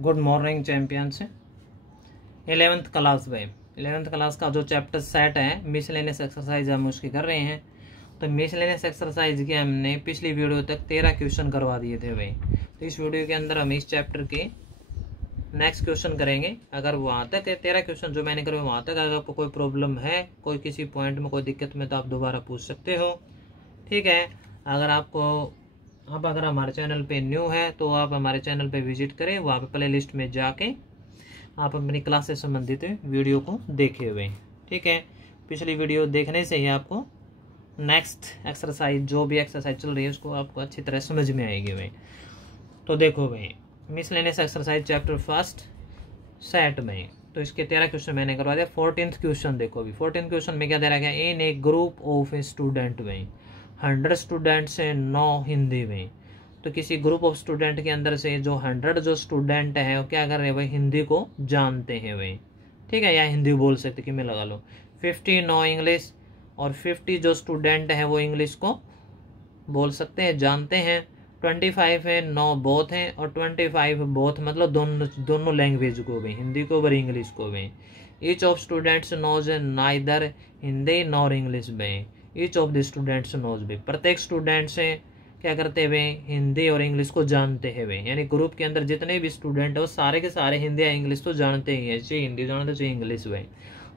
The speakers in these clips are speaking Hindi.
Good morning champions. 11th class में 11th क्लास का जो चैप्टर सेट है मिसलेनियस एक्सरसाइज हम उसकी कर रहे हैं। तो मिसलेनियस एक्सरसाइज के हमने पिछली वीडियो तक 13 क्वेश्चन करवा दिए थे भाई। तो इस वीडियो के अंदर हम इस चैप्टर के नेक्स्ट क्वेश्चन करेंगे। अगर वहाँ तक 13 क्वेश्चन जो मैंने करे वहाँ तक अगर आपको कोई प्रॉब्लम है, कोई किसी पॉइंट में कोई दिक्कत में, तो आप दोबारा पूछ सकते हो। ठीक है। अगर हमारे चैनल पे न्यू है तो आप हमारे चैनल पे विजिट करें, वहाँ पे प्ले लिस्ट में जाके आप अपनी क्लास से संबंधित वीडियो को देखे हुए। ठीक है। पिछली वीडियो देखने से ही आपको नेक्स्ट एक्सरसाइज जो भी एक्सरसाइज चल रही है उसको आपको अच्छी तरह समझ में आएगी भाई। तो देखो भाई, miscellaneous exercise chapter first set में तो इसके 13 क्वेश्चन मैंने करवा दिया। 14th क्वेश्चन देखो अभी। 14th क्वेश्चन में क्या दे रखा है, in A group of student में 100 स्टूडेंट्स हैं 9 हिंदी में। तो किसी ग्रुप ऑफ स्टूडेंट के अंदर से जो 100 जो स्टूडेंट है वो क्या कर रहे हैं भाई, हिंदी को जानते हैं भाई। ठीक है, या हिंदी बोल सकते कि मैं लगा लो। 50 9 इंग्लिश और 50 जो स्टूडेंट है वो इंग्लिश को बोल सकते हैं, जानते हैं। 25 है 9 बोथ हैं और 25 बोथ मतलब दोनों लैंग्वेज को भी, हिंदी को और इंग्लिश को भी। Each of students knows neither Hindi nor English में। Each of the students knows भी, प्रत्येक स्टूडेंट से क्या करते हुए हिंदी और इंग्लिश को जानते हुए। यानी ग्रुप के अंदर जितने भी स्टूडेंट है वो सारे के सारे हिंदी या इंग्लिश तो जानते ही है, चाहे हिंदी जानते चाहे इंग्लिश में।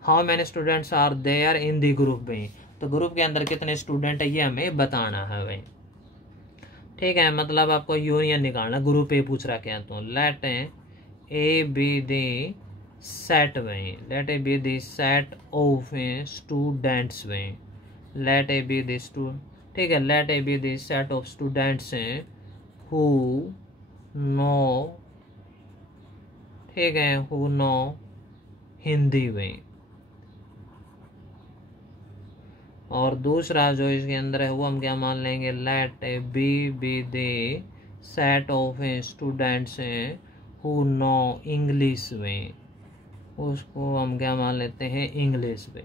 How many students are there in the group में, तो ग्रुप के अंदर कितने स्टूडेंट है ये हमें बताना है भाई। ठीक है, मतलब आपको यूनियन निकालना। ग्रुप ए पूछ रहा क्या, तो let A be the set में, let A be the set of students में, लेट ए बी दी ठीक है, let A be the set of students who know, ठीक है, हु नो हिंदी में। और दूसरा जो इसके अंदर है वो हम क्या मान लेंगे, let A be the set of students who know English में, उसको हम क्या मान लेते हैं इंग्लिश में।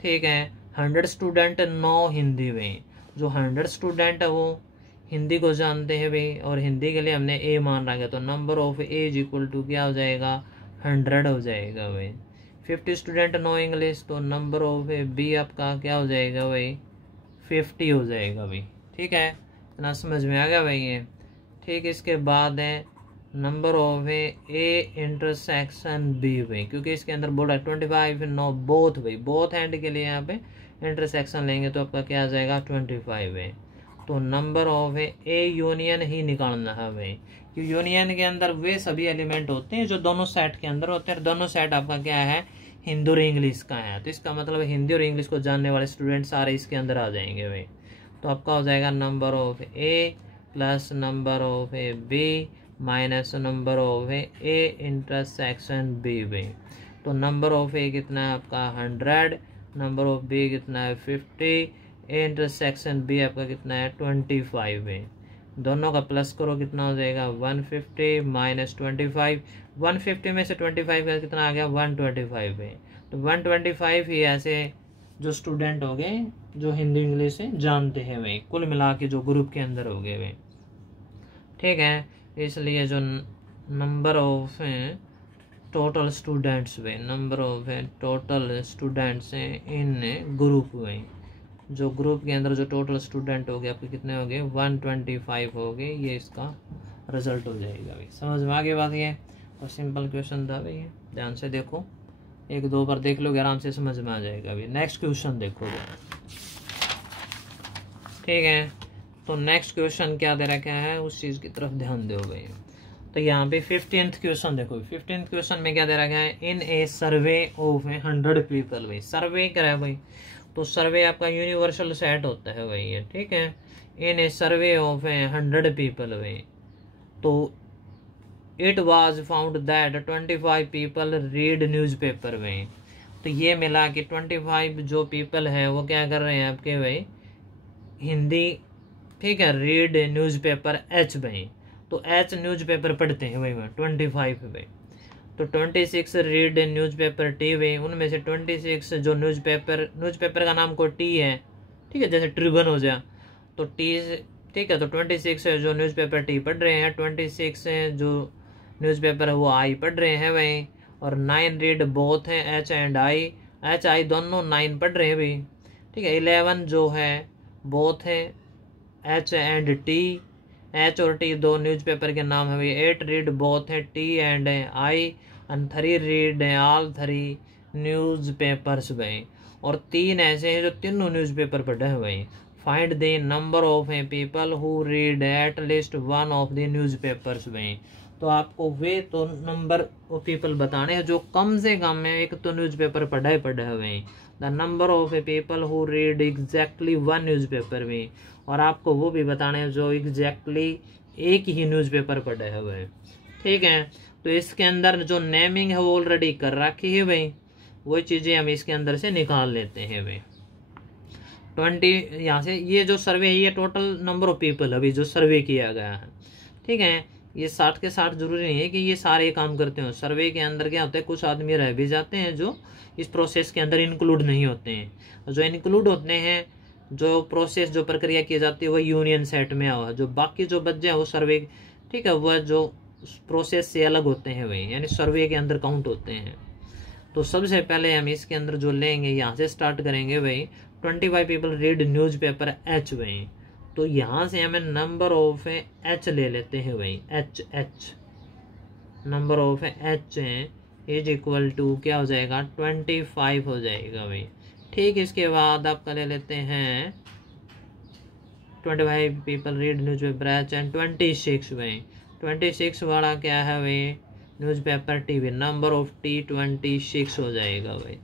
ठीक है, 100 स्टूडेंट 9 हिंदी में। जो 100 स्टूडेंट है वो हिंदी को जानते हैं भाई, और हिंदी के लिए हमने ए मान रखा है तो number of A is equal to क्या हो जाएगा, 100 हो जाएगा भाई। 50 स्टूडेंट 9 इंग्लिश, तो नंबर ऑफ बी आपका क्या हो जाएगा भाई, 50 हो जाएगा भाई। ठीक है, इतना समझ में आ गया भाई ये। ठीक, इसके बाद है number of A intersection B भाई, क्योंकि इसके अंदर बोल रहा है 25 9 बोथ भाई, बोथ हैंड के लिए यहाँ पे इंटरसेक्शन लेंगे तो आपका क्या आ जाएगा 25 है। तो नंबर ऑफ ए यूनियन ही निकालना है भाई, क्योंकि यूनियन के अंदर वे सभी एलिमेंट होते हैं जो दोनों सेट के अंदर होते हैं। दोनों सेट आपका क्या है, हिंदी और इंग्लिश का है, तो इसका मतलब हिंदी और इंग्लिश को जानने वाले स्टूडेंट सारे इसके अंदर आ जाएंगे भाई। तो आपका हो जाएगा number of A plus number of A B minus number of A intersection B भाई। तो नंबर ऑफ ए कितना है आपका 100, नंबर ऑफ बी कितना है 50, ए इंटरसेक्शन बी आपका कितना है 25 है। दोनों का प्लस करो कितना हो जाएगा 150 माइनस 25। 150 में से 25 का कितना आ गया 125 है। तो 125 ही ऐसे जो स्टूडेंट हो गए जो हिंदी इंग्लिश से जानते हैं वे, कुल मिला के जो ग्रुप के अंदर हो गए वे। ठीक है, इसलिए जो नंबर ऑफ टोटल स्टूडेंट्स हुए, number of total students in group हुए, जो ग्रुप के अंदर जो टोटल स्टूडेंट हो गए आपके कितने हो गए 125 हो गए। ये इसका रिजल्ट हो जाएगा भाई। समझ में आगे बात ये और सिंपल क्वेश्चन था भाई, ध्यान से देखो, 1-2 बार देख लोगे आराम से समझ में आ जाएगा भाई। नेक्स्ट क्वेश्चन देखो भाई। ठीक है, तो नेक्स्ट क्वेश्चन क्या दे रखा है उस चीज़ की तरफ ध्यान दो भाई। तो यहाँ पे 15th क्वेश्चन देखो। 15th क्वेश्चन में क्या दे रखा है, in a survey of 100 people भाई। सर्वे क्या है भाई, तो सर्वे आपका यूनिवर्सल सेट होता है भाई ये। ठीक है, in a survey of 100 people भाई, तो it was found that 25 people read newspaper में। तो ये मिला कि 25 जो पीपल है वो क्या कर रहे हैं आपके भाई, हिंदी, ठीक है, रीड न्यूज़पेपर एच भाई, तो एच न्यूज़पेपर पढ़ते हैं भाई 25 भाई। तो 26 रीड न्यूज़पेपर टी भाई, उनमें से 26 जो न्यूज़पेपर का नाम को टी है, ठीक है, जैसे ट्रिब्यून हो जाए तो टी, ठीक है, तो 26 जो न्यूज़पेपर टी पढ़ रहे हैं, 26 जो न्यूज़पेपर है वो आई पढ़ रहे हैं भाई, और 9 रीड बोथ हैं H and I, H I दोनों 9 पढ़ रहे हैं भाई, ठीक है। 11 जो है बोथ है एच एंड टी, एच और टी दो न्यूज़पेपर के नाम है भाई। 8 रीड बोथ है T and I, and 3 read all 3 newspapers भाई। और 3 ऐसे हैं जो तीनों न्यूज़पेपर पढ़े हैं भाई। Find the number of A people who read at least one of the newspapers भाई। तो आपको वे तो नंबर ऑफ पीपल बताने हैं जो कम से कम में एक तो न्यूज़पेपर पढ़े हुए हैं। The number of A people who read exactly one newspaper में, और आपको वो भी बताने हैं जो एग्जैक्टली एक ही न्यूज़पेपर पढ़े हुए हैं, ठीक है। तो इसके अंदर जो नेमिंग है वो ऑलरेडी कर रखी है भाई, वो चीज़ें हम इसके अंदर से निकाल लेते हैं भाई। 20 यहाँ से ये जो सर्वे है ये टोटल नंबर ऑफ पीपल अभी जो सर्वे किया गया है, ठीक है। ये 60 के 60 जरूरी नहीं है कि ये सारे काम करते हो। सर्वे के अंदर क्या होता है, कुछ आदमी रह भी जाते हैं जो इस प्रोसेस के अंदर इंक्लूड नहीं होते हैं। जो इंक्लूड होते हैं, जो प्रोसेस जो प्रक्रिया की जाती है वो यूनियन सेट में हुआ, जो बाकी जो बच जाए वो सर्वे, ठीक है, वह जो प्रोसेस से अलग होते हैं वही, यानी सर्वे के अंदर काउंट होते हैं। तो सबसे पहले हम इसके अंदर जो लेंगे यहाँ से स्टार्ट करेंगे भाई। 25 पीपल रीड न्यूज़पेपर एच भाई, तो यहाँ से हमें नंबर ऑफ एच ले लेते हैं भाई। H number of H is equal to क्या हो जाएगा, 25 हो जाएगा भाई, ठीक। इसके बाद आपका ले लेते हैं 25 people read newspaper H and 26 भाई। 26 वाला क्या है भाई, न्यूज़पेपर टी भी, नंबर ऑफ टी 26 हो जाएगा भाई।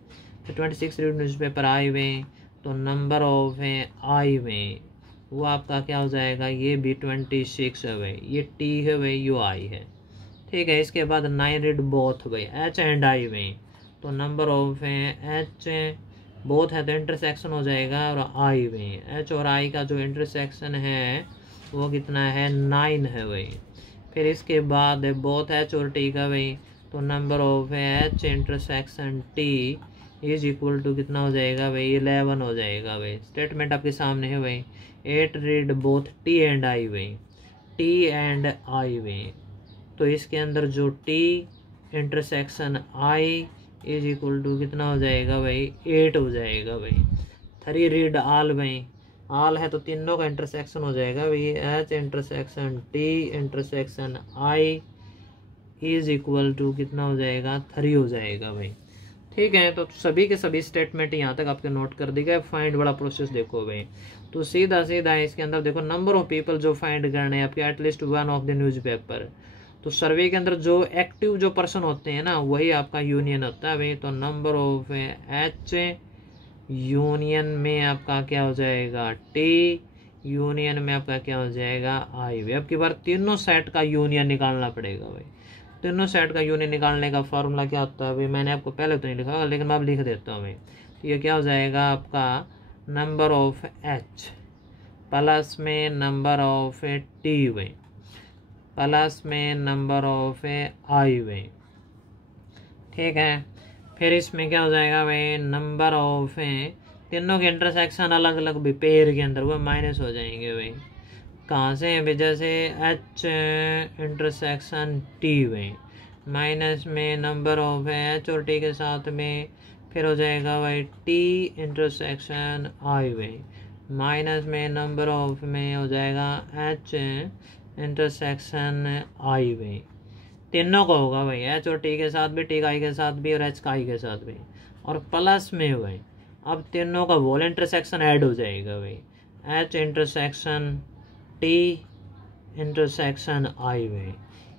तो 26 रीड न्यूज़पेपर आई भाई, तो नंबर ऑफ आई में वो आपका क्या हो जाएगा, ये भी 26 है भाई, ये टी है भाई, यू आई है, ठीक है। इसके बाद 9 रीड बोथ भाई एच एंड आई में, तो नंबर ऑफ एच बोथ है तो इंटरसेक्शन हो जाएगा, और आई में एच और आई का जो इंटरसेक्शन है वो कितना है, 9 है भाई। फिर इसके बाद बोथ एच और टी का भाई, तो number of H intersection T is equal to कितना हो जाएगा भाई, 11 हो जाएगा भाई। स्टेटमेंट आपके सामने है भाई। 8 read both T and I भाई, टी एंड आई भाई, तो इसके अंदर जो T intersection I is equal to कितना हो जाएगा भाई, 8 हो जाएगा भाई। 3 रीड आल भाई, आल है तो तीनों का इंटरसेक्शन हो जाएगा भाई। H intersection T intersection I is equal to कितना हो जाएगा, 3 हो जाएगा भाई, ठीक है। तो सभी के सभी स्टेटमेंट यहाँ तक आपके नोट कर दी गए। फाइंड वाला प्रोसेस देखो भाई, तो सीधा सीधा इसके अंदर देखो नंबर ऑफ पीपल जो फाइंड करने हैं आपके at least one of the newspaper. तो सर्वे के अंदर जो एक्टिव जो पर्सन होते हैं ना वही आपका यूनियन होता है भाई। तो नंबर ऑफ एच यूनियन में आपका क्या हो जाएगा, टी यूनियन में आपका क्या हो जाएगा, आई भाई। अब की बार तीनों सेट का यूनियन निकालना पड़ेगा भाई। तीनों सेट का यूनियन निकालने का फॉर्मूला क्या होता है भाई, मैंने आपको पहले तो नहीं लिखा लेकिन मैं अब लिख देता हूँ भाई। तो ये क्या हो जाएगा आपका, नंबर ऑफ एच प्लस में नंबर ऑफ टी भाई प्लस में नंबर ऑफ आई भाई, ठीक है। फिर इसमें क्या हो जाएगा भाई, नंबर ऑफ तीनों के इंटरसेक्शन अलग अलग भी पेयर के अंदर वो माइनस हो जाएंगे भाई। कहाँ से भाई, जैसे एच इंटरसेक्शन टी भाई माइनस में नंबर ऑफ एच और टी के साथ में, फिर हो जाएगा भाई टी इंटरसेक्शन आई भाई माइनस में नंबर ऑफ में हो जाएगा एच इंटरसेक्शन आई भाई। तीनों का होगा भाई, एच और टी के साथ भी, टी का आई के साथ भी, और एच का आई के साथ भी, और प्लस में भाई अब तीनों का वॉल इंटरसेक्शन ऐड हो जाएगा भाई। एच इंटरसेक्शन टी इंटरसेक्शन आई भाई,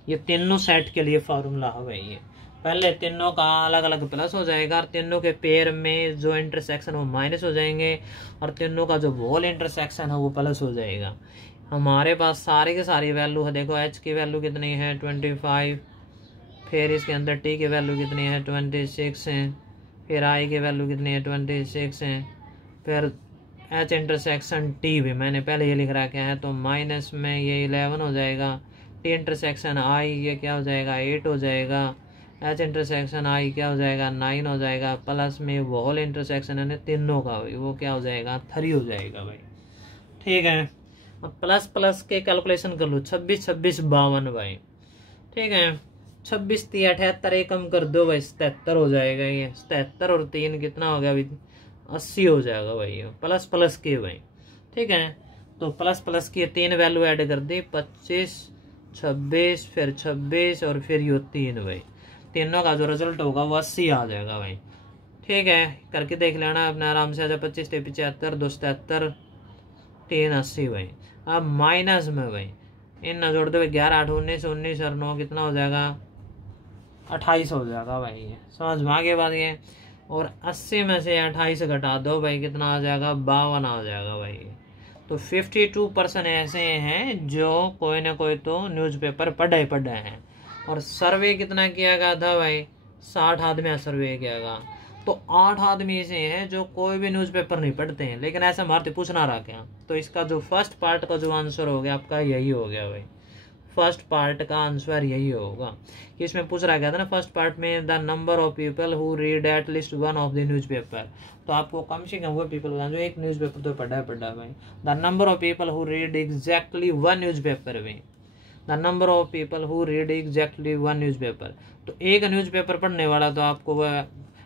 ये तीनों सेट के लिए फॉर्मूला है भाई। ये पहले तीनों का अलग अलग प्लस हो जाएगा, और तीनों के पेयर में जो इंटरसेक्शन वो माइनस हो जाएंगे, और तीनों का जो वॉल इंटरसेक्शन है वो प्लस हो जाएगा। हमारे पास सारे के सारी वैल्यू है। देखो एच की वैल्यू कितनी है, 25, फिर इसके अंदर टी की वैल्यू कितनी है, 26 है, फिर आई की वैल्यू कितनी है, 26 है, फिर एच इंटरसेक्शन टी भी मैंने पहले ये लिख रखा है, तो माइनस में ये 11 हो जाएगा। टी इंटरसेक्शन आई ये क्या हो जाएगा, 8 हो जाएगा। एच इंटरसेक्शन आई क्या हो जाएगा, 9 हो जाएगा। प्लस में वॉल इंटरसेक्शन है तीनों का वो क्या हो जाएगा, 3 हो जाएगा भाई, ठीक है। अब प्लस प्लस के कैलकुलेशन कर लो, 26 26 52 भाई, ठीक है। 26 3 78, एक कम कर दो भाई 77 हो जाएगा। ये 77 और 3 कितना हो गया भाई, 80 हो जाएगा भाई, प्लस प्लस के भाई। ठीक है, तो प्लस प्लस की 3 वैल्यू ऐड कर दी, 25 26 फिर 26 और फिर ये 3 भाई, तीनों का जो रिजल्ट होगा वो 80 आ जाएगा भाई। ठीक है, करके देख लेना अपने आराम से। आ जाए 25 75 2 77 3 80 भाई। अब माइनस में भाई इन ना जोड़ दो भाई, 11 8 19 19 और 9 कितना हो जाएगा, 28 हो जाएगा भाई। ये समझ में आगे बात ये। और 80 में से 28 घटा दो भाई, कितना आ जाएगा, 52 आ जाएगा भाई। तो 52% ऐसे हैं जो कोई ना कोई तो न्यूज़पेपर पढ़े हैं। और सर्वे कितना किया गया था भाई, 60 आदमी सर्वे किया गया। तो 8 आदमी ऐसे हैं जो कोई भी न्यूज़पेपर नहीं पढ़ते हैं, लेकिन ऐसा मारते पूछना रहा क्या। तो इसका जो फर्स्ट पार्ट का जो आंसर हो गया आपका यही हो गया भाई, फर्स्ट पार्ट का आंसर यही होगा। कि इसमें पूछ रहा गया था ना फर्स्ट पार्ट में, the number of people who read at least one of the newspaper. तो आपको कम से कम वो पीपल बताना जो एक न्यूज़पेपर तो पढ़ा है भाई। The number of people who read exactly one newspaper में, the number of people who read exactly one newspaper. तो एक न्यूज़पेपर पढ़ने वाला तो आपको वह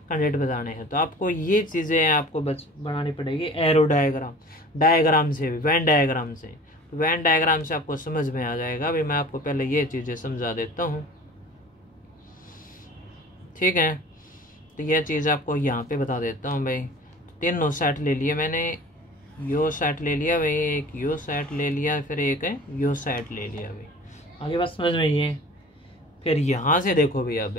कैंडिडेट बताने हैं। तो आपको ये चीज़ें आपको बनानी पड़ेगी एरो डायग्राम से भी, वेन डायग्राम से। तो वेन डायग्राम से आपको समझ में आ जाएगा। अभी मैं आपको पहले ये चीज़ें समझा देता हूँ। ठीक है, तो यह चीज़ आपको यहाँ पे बता देता हूँ भाई। तीनों सेट ले लिए मैंने, यो सेट ले लिया भाई, एक यो सेट ले लिया, फिर एक है यो सेट ले लिया भाई। आगे बात समझ में ये। फिर यहाँ से देखो भाई, अब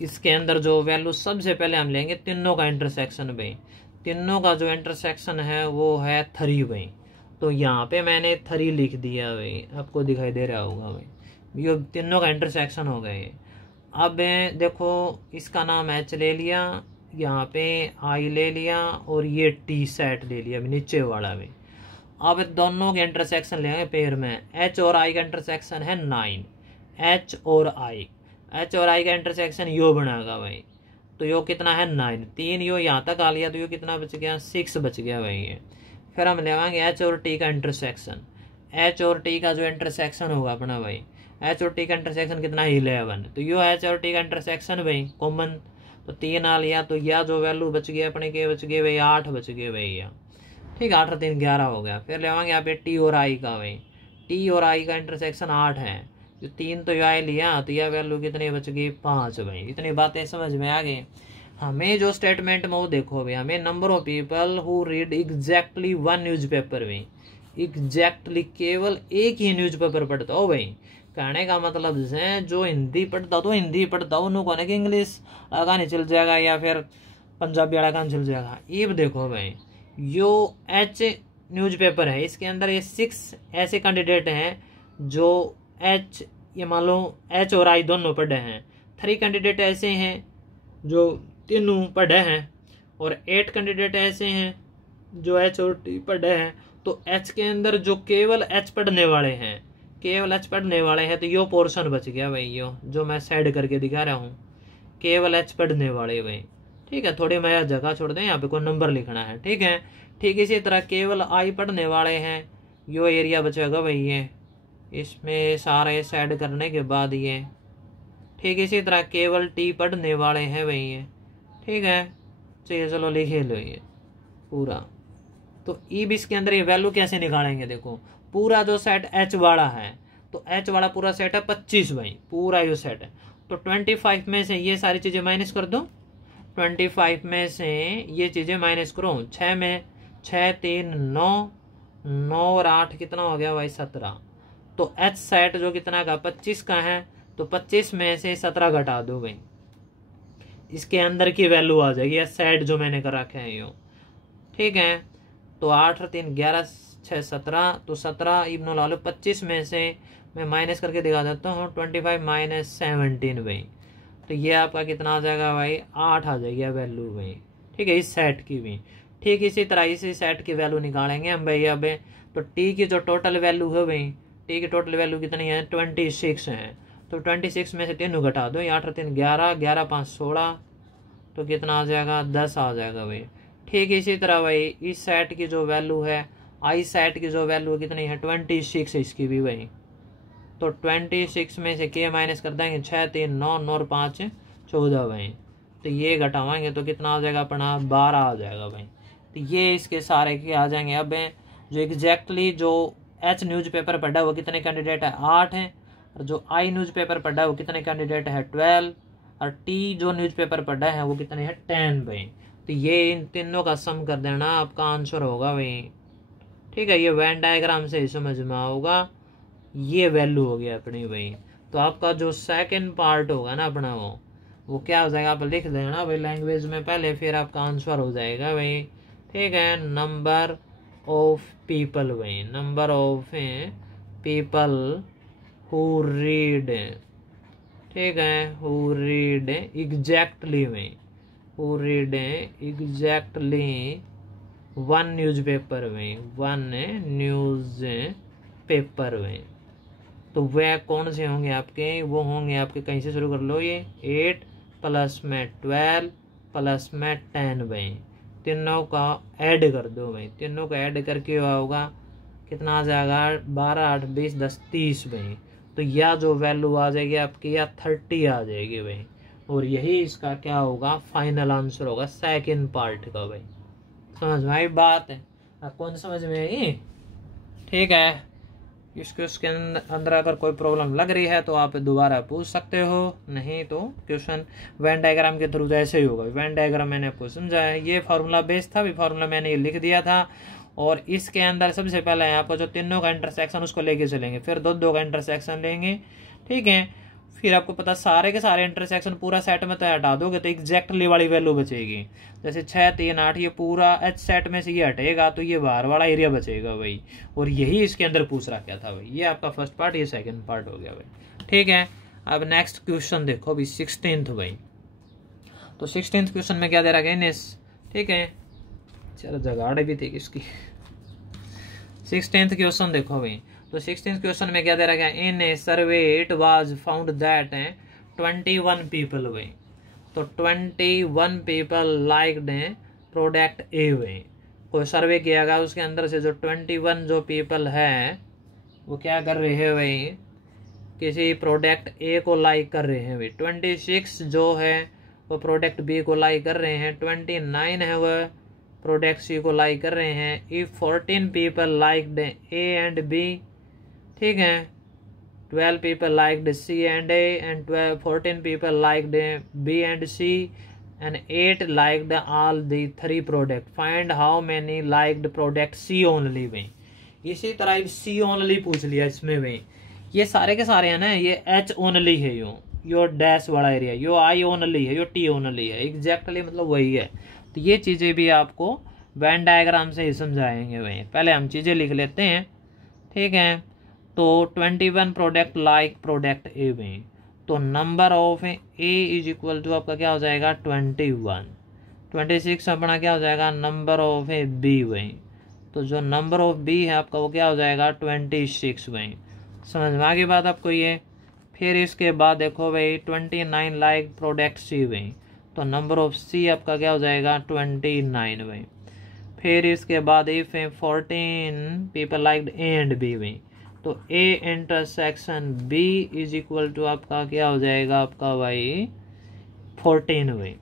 इसके अंदर जो वैल्यू सबसे पहले हम लेंगे तीनों का इंटरसेक्शन भाई। तीनों का जो इंटरसेक्शन है वो है 3 भाई। तो यहाँ पे मैंने 3 लिख दिया भाई, आपको दिखाई दे रहा होगा भाई, ये तीनों का इंटरसेक्शन हो गए। अब देखो इसका नाम एच ले लिया, यहाँ पे आई ले लिया और ये टी सेट ले लिया नीचे वाला भी। अब दोनों के इंटरसेक्शन लेंगे पेयर में। एच और आई का इंटरसेक्शन है 9, एच और आई का इंटरसेक्शन यो बनाएगा भाई। तो यो कितना है 9, 3 यो यहाँ तक आ लिया, तो यो कितना बच गया, 6 बच गया भाई ये। फिर हम लेवाएंगे एच और टी का इंटरसेक्शन। एच और टी का जो इंटरसेक्शन होगा अपना भाई, एच और टी का इंटरसेक्शन कितना है 11। तो यो एच और टी का इंटरसेक्शन भाई कॉमन, तो 3 आ लिया। तो यह जो वैल्यू बच गया अपने के बच गए भाई 8 बच गए भाई यहाँ। ठीक है, 8 और 3 11 हो गया। फिर लेवाएंगे यहाँ पे टी और आई का भाई, टी और आई का इंटरसेक्शन 8 है। जो 3 तो आई लिया, तो यह वैल्यू कितनी बच गई 5 भाई। इतनी बातें समझ में आ गई। हमें जो स्टेटमेंट में वो देखो भाई, हमें number of people who read exactly one newspaper में, एग्जैक्टली केवल एक ही न्यूज़पेपर पढ़ता हो भाई। कहने का मतलब है जो हिंदी पढ़ता तो हिंदी पढ़ता हो, उन्होंने कहने की इंग्लिश गाने चल जाएगा या फिर पंजाबी वाला गाना चल जाएगा। ये देखो भाई, यो एच न्यूज़पेपर है, इसके अंदर ये 6 ऐसे कैंडिडेट हैं जो एच, ये मान लो एच और आई दोनों पढ़े हैं। 3 कैंडिडेट ऐसे हैं जो तीनों पढ़े हैं, और 8 कैंडिडेट ऐसे हैं जो एच और टी पढ़े हैं। तो एच के अंदर जो केवल एच पढ़ने वाले हैं, तो यो पोर्शन बच गया भाई, यो जो मैं साइड करके दिखा रहा हूँ, केवल एच पढ़ने वाले भाई। ठीक है, थोड़ी मैं जगह छोड़ दें, यहाँ पे कोई नंबर लिखना है। ठीक है, ठीक इसी तरह केवल आई पढ़ने वाले हैं, यो एरिया बचेगा भाई ये, इसमें सारे साइड करने के बाद ये। ठीक इसी तरह केवल टी पढ़ने वाले हैं भाई ये। ठीक है, चलिए चलो लिखे लो ये पूरा। तो ई भी इसके अंदर ये वैल्यू कैसे निकालेंगे, देखो पूरा जो सेट एच वाला है, तो एच वाला पूरा सेट है 25 भाई, पूरा यो सेट है। तो 25 में से ये सारी चीज़ें माइनस कर दो, 25 में से ये चीज़ें माइनस करो। 6 में 6 3 9, 9 और 8 कितना हो गया भाई 17। तो एच सेट जो कितना का 25 का है, तो 25 में से 17 घटा दो भाई, इसके अंदर की वैल्यू आ जाएगी एच सेट जो मैंने कर रखे हैं यो। ठीक है, तो 8 और 3 11 6 17, तो 17 इब्नो ला लो। 25 में से मैं माइनस करके दिखा देता हूँ, 25 माइनस 17 भाई। तो ये आपका कितना आ जाएगा भाई 8 आ जाएगी वैल्यू भाई। ठीक है, इस सेट की भी। ठीक इसी तरह इसी सेट की वैल्यू निकालेंगे हम भाई। अब तो टी की जो टोटल वैल्यू है भाई, टी की टोटल वैल्यू कितनी है 26 है। तो 26 में से 3 घटा दो, 8 और 3 11, 11 5 16, तो कितना आ जाएगा 10 आ जाएगा भाई। ठीक इसी तरह भाई इस सेट की जो वैल्यू है, आई सेट की जो वैल्यू कितनी है 26 है इसकी भी भाई। तो 26 में से के माइनस कर देंगे 6 3 9 9 और 5 14 भाई। तो ये घटावाएंगे तो कितना आ जाएगा अपना 12 आ जाएगा भाई। तो ये इसके सारे के आ जाएंगे। अब जो एग्जैक्टली जो एच न्यूज़पेपर पढ़ा है वो कितने कैंडिडेट है 8 हैं, और जो आई न्यूज़पेपर पढ़ा है वो कितने कैंडिडेट है 12, और टी जो न्यूज़पेपर पढ़ा है वो कितने हैं 10 भाई। तो ये इन तीनों का सम कर देना, आपका आंसर होगा भाई। ठीक है, ये वेन डायग्राम से ही समझ में होगा। ये वैल्यू हो गया अपनी भाई। तो आपका जो सेकंड पार्ट होगा ना अपना वो क्या हो जाएगा, आप लिख देना भाई लैंग्वेज में पहले, फिर आपका आंसर हो जाएगा भाई। ठीक है, नंबर ऑफ पीपल भाई, number of people who read, ठीक है, हु रीड एग्जैक्टली भाई, who read exactly one newspaper में, वन न्यूज़ पेपर में। तो वह कौन से होंगे आपके, वो होंगे आपके, कहीं से शुरू कर लो, ये 8 प्लस में 12 प्लस में 10 भाई। तीनों का ऐड कर दो भाई, तीनों का ऐड करके होगा कितना आ जाएगा 12 8 20 10 30 भाई। तो यह जो वैल्यू आ जाएगी आपकी या 30 आ जाएगी भाई। और यही इसका क्या होगा फाइनल आंसर होगा सेकंड पार्ट का भाई। समझ में आई बात है, कौन समझ में आई। ठीक है, इसके अंदर अगर कोई प्रॉब्लम लग रही है तो आप दोबारा पूछ सकते हो, नहीं तो क्वेश्चन वेन डायग्राम के थ्रू ऐसे ही होगा। वेन डायग्राम मैंने आपको समझाया, ये फार्मूला बेस्ड था भी, फार्मूला मैंने ये लिख दिया था। और इसके अंदर सबसे पहले आपको जो तीनों का इंटरसेक्शन उसको लेके चलेंगे, फिर दो का इंटरसेक्शन लेंगे। ठीक है, फिर आपको पता सारे के सारे इंटरसेक्शन पूरा सेट में तो हटा दोगे तो एग्जैक्टली वाली वैल्यू बचेगी। जैसे 6 3 8 ये पूरा एच सेट में से ये हटेगा तो ये बाहर वाला एरिया बचेगा भाई। और यही इसके अंदर पूछ रखा था भाई। ये आपका फर्स्ट पार्ट, ये सेकंड पार्ट हो गया भाई। ठीक है, अब नेक्स्ट क्वेश्चन देखो अभी 16th भाई। तो 16th क्वेश्चन में क्या दे रखा है, ठीक है, चलो जगाड़ भी थी इसकी। 16th क्वेश्चन देखो भाई। तो 16th क्वेश्चन में क्या दे रखा है, in a survey it was found that 21 people भाई। तो 21 पीपल लाइक्ड प्रोडक्ट ए भाई। कोई सर्वे किया गया, उसके अंदर से जो 21 जो पीपल है वो क्या कर रहे हैं भाई, किसी प्रोडक्ट ए को लाइक कर रहे हैं भाई। 26 जो है वो प्रोडक्ट बी को लाइक कर रहे हैं। 29 है वह प्रोडक्ट सी को लाइक कर रहे हैं। If 14 people liked A and B, ठीक है, 12 people liked C and A and 14 people liked B and C and 8 liked all the 3 product. Find how many liked product C only में। इसी तरह C only पूछ लिया इसमें भाई। ये सारे के सारे हैं ना, ये H only है, यो डैश वाला एरिया, यो I only है, यो T only है, एग्जैक्टली मतलब वही है। तो ये चीज़ें भी आपको वेन डायग्राम से ही समझाएंगे भाई। पहले हम चीज़ें लिख लेते हैं। ठीक है, तो 21 प्रोडक्ट लाइक प्रोडक्ट ए में, तो number of A is equal to आपका क्या हो जाएगा 21। 26 अपना क्या हो जाएगा नंबर ऑफ ए बी वही। तो जो नंबर ऑफ बी है आपका वो क्या हो जाएगा 26 वही। समझ में आ गई बात आपको ये। फिर इसके बाद देखो भाई 29 लाइक प्रोडक्ट सी वही। तो नंबर ऑफ सी आपका क्या हो जाएगा 29 वही। फिर इसके बाद if 14 people liked A and B वही, तो A intersection B is equal to आपका क्या हो जाएगा आपका भाई 14 भाई,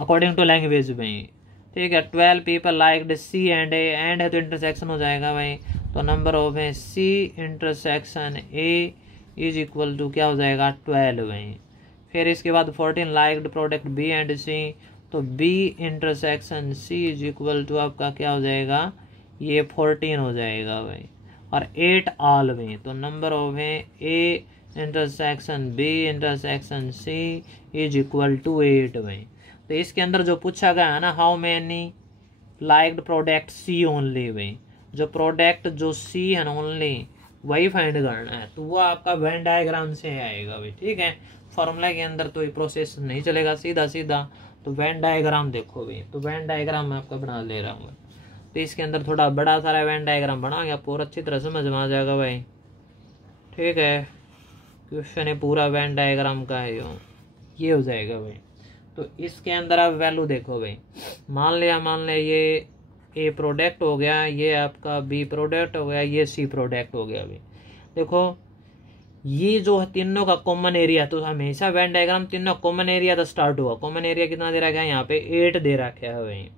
अकॉर्डिंग टू लैंग्वेज भाई। ठीक है, 12 people liked C and A, and है तो इंटरसेक्शन हो जाएगा भाई। तो नंबर ऑफ है C intersection A is equal to क्या हो जाएगा 12 भाई। फिर इसके बाद 14 liked product B and C, तो B intersection C is equal to आपका क्या हो जाएगा ये 14 हो जाएगा भाई। और 8 ऑल में, तो नंबर ऑफ है A intersection B intersection C is equal to 8 भाई। तो इसके अंदर जो पूछा गया है ना how many liked product C only भाई, जो प्रोडक्ट जो सी है ना ओनली वही फाइंड करना है। तो वो आपका वेन डायग्राम से आएगा भाई। ठीक है, फॉर्मूला के अंदर तो ये प्रोसेस नहीं चलेगा सीधा सीधा। तो वेन डायग्राम देखो भाई, तो वेन डायग्राम मैं आपका बना ले रहा हूँ। तो इसके अंदर थोड़ा बड़ा सारा वेन डायग्राम बनाओगे आपको और अच्छी तरह समझ में आ जाएगा भाई। ठीक है, क्वेश्चन है पूरा वेन डायग्राम का है ये हो जाएगा भाई। तो इसके अंदर आप वैल्यू देखो भाई। मान लिया ये ए प्रोडक्ट हो गया, ये आपका बी प्रोडक्ट हो गया, ये सी प्रोडक्ट हो गया भाई। देखो ये जो है तीनों का कॉमन एरिया, तो हमेशा वेन डायग्राम तीनों कॉमन एरिया तो स्टार्ट हुआ। कॉमन एरिया कितना दे रखा है यहाँ पे 8 दे रखा है वही,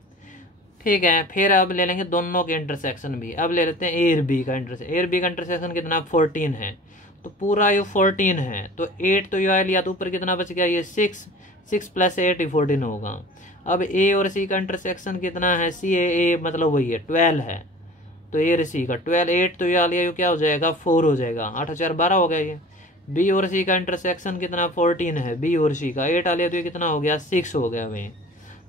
ठीक है। फिर अब ले लेंगे दोनों के इंटरसेक्शन भी। अब ले लेते हैं ए और बी का इंटरसेक्शन। ए और बी का इंटरसेक्शन कितना 14 है, तो पूरा ये 14 है, तो 8 तो ये लिया, तो ऊपर कितना बच गया ये 6 + 8 ही 14 होगा। अब ए और सी का इंटरसेक्शन कितना है, सी ए मतलब वही है 12 है, तो ए और सी का 12 8 तो ये लिया, ये क्या हो जाएगा 4 हो जाएगा, 8 × 4 = 12 हो गया ये। बी और सी का इंटरसेक्शन कितना 14 है, बी और सी का 8 आ लिया, तो ये कितना हो गया 6 हो गया भाई,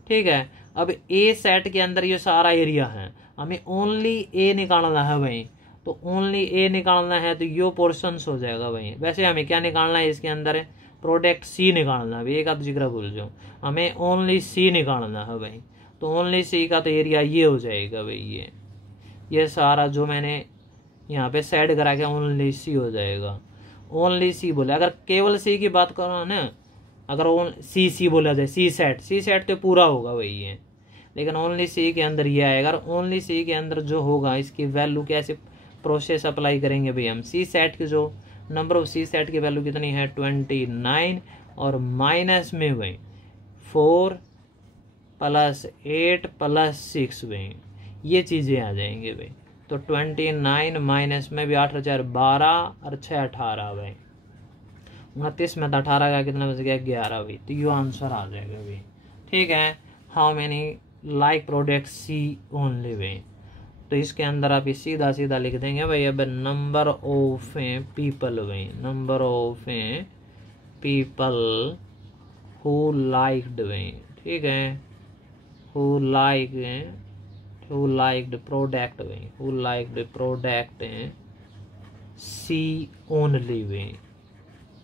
ठीक है। अब ए सेट के अंदर ये सारा एरिया है, हमें ओनली ए निकालना है भाई, तो ओनली ए निकालना है, तो यो पोर्शंस हो जाएगा भाई। वैसे हमें क्या निकालना है इसके अंदर, प्रोडक्ट सी निकालना है, एक आध जिक्र भूल जाओ, हमें ओनली सी निकालना है भाई। तो ओनली सी का तो एरिया ये हो जाएगा भाई, ये सारा जो मैंने यहाँ पे सेट करा के ओनली सी हो जाएगा। ओनली सी बोले, अगर केवल सी की बात करो ना, अगर सी बोला जाए, सी सेट तो पूरा होगा वही है, लेकिन ओनली सी के अंदर ये आएगा। ओनली सी के अंदर जो होगा इसकी वैल्यू कैसे प्रोसेस अप्लाई करेंगे भाई हम, सी सेट की जो नंबर ऑफ सी सेट की वैल्यू कितनी है 29, और माइनस में भाई 4 + 8 + 6 भाई, ये चीज़ें आ जाएंगे भाई। तो 29 माइनस में भी 8 × 4 = 12 और 6 = 18 भाई, 29 में तो 18 का कितना बच गया 11 भाई, तो ये आंसर आ जाएगा भाई, ठीक है। How many like product C only भाई, तो इसके अंदर आप सीधा सीधा लिख देंगे भाई। अब नंबर ऑफ पीपल भाई, number of people who liked भाई, ठीक है, हु लाइक्ड प्रोडक्ट भाई, who liked product C only भाई,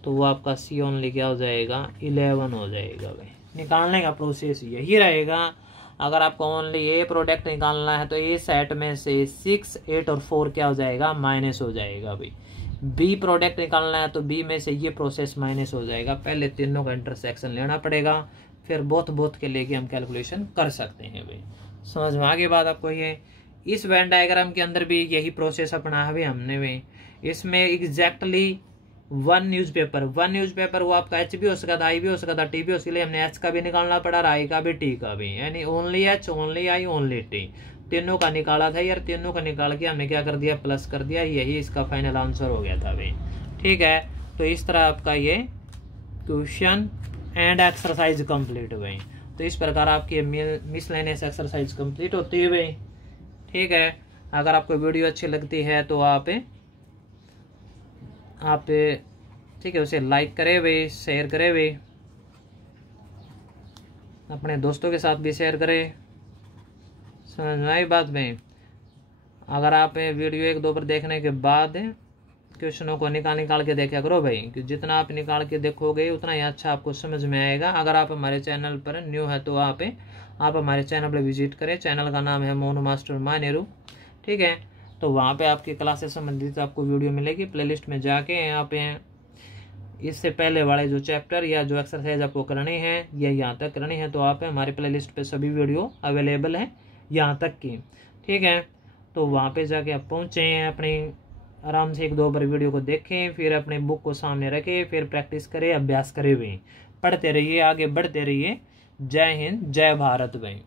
तो वो आपका सी ओनली क्या हो जाएगा 11 हो जाएगा भाई। निकालने का प्रोसेस यही रहेगा। अगर आपको ओनली ए प्रोडक्ट निकालना है तो ए सेट में से 6 8 और 4 क्या हो जाएगा माइनस हो जाएगा भाई। बी प्रोडक्ट निकालना है तो बी में से ये प्रोसेस माइनस हो जाएगा। पहले तीनों का इंटरसेक्शन लेना पड़ेगा, फिर बोथ के लेके हम कैलकुलेशन कर सकते हैं भाई। समझ में आगे बात आपको ये। इस वेन डायग्राम के अंदर भी यही प्रोसेस अपना है भाई हमने भी। इसमें एग्जैक्टली वन न्यूज़पेपर वो आपका एच भी हो सकता था, आई भी हो सकता था, टी भी हो सकता, इसलिए हमने एच का भी निकालना पड़ा, आई का भी, टी का भी, यानी only H, only I, only T, तीनों का निकाला था यार। तीनों का निकाल के हमने क्या कर दिया प्लस कर दिया, यही इसका फाइनल आंसर हो गया था भाई, ठीक है। तो इस तरह आपका ये क्वेश्चन एंड एक्सरसाइज कंप्लीट भाई। तो इस प्रकार आपकी मिसलेनियस एक्सरसाइज कंप्लीट होती है भाई, ठीक है। अगर आपको वीडियो अच्छी लगती है तो आप ठीक है उसे लाइक करें भाई, शेयर करें भाई, अपने दोस्तों के साथ भी शेयर करें। समझ में आई बात में। अगर आप वीडियो 1-2 बार देखने के बाद क्वेश्चनों को निकाल के देखा करो भाई, कि जितना आप निकाल के देखोगे उतना ही अच्छा आपको समझ में आएगा। अगर आप हमारे चैनल पर न्यू है तो आप हमारे चैनल पर विजिट करें। चैनल का नाम है मोनू मास्टर मानेरू, ठीक है। तो वहाँ पे आपकी क्लास से संबंधित आपको वीडियो मिलेगी। प्लेलिस्ट में जाके यहाँ पे इससे पहले वाले जो चैप्टर या जो एक्सरसाइज आपको करनी है या यहाँ तक करनी है, तो आप हमारे प्लेलिस्ट पे सभी वीडियो अवेलेबल है यहाँ तक की, ठीक है। तो वहाँ पे जाके आप पहुँचें, अपनी आराम से 1-2 बार वीडियो को देखें, फिर अपने बुक को सामने रखें, फिर प्रैक्टिस करें, अभ्यास करें भाई, पढ़ते रहिए, आगे बढ़ते रहिए। जय हिंद, जय भारत भाई।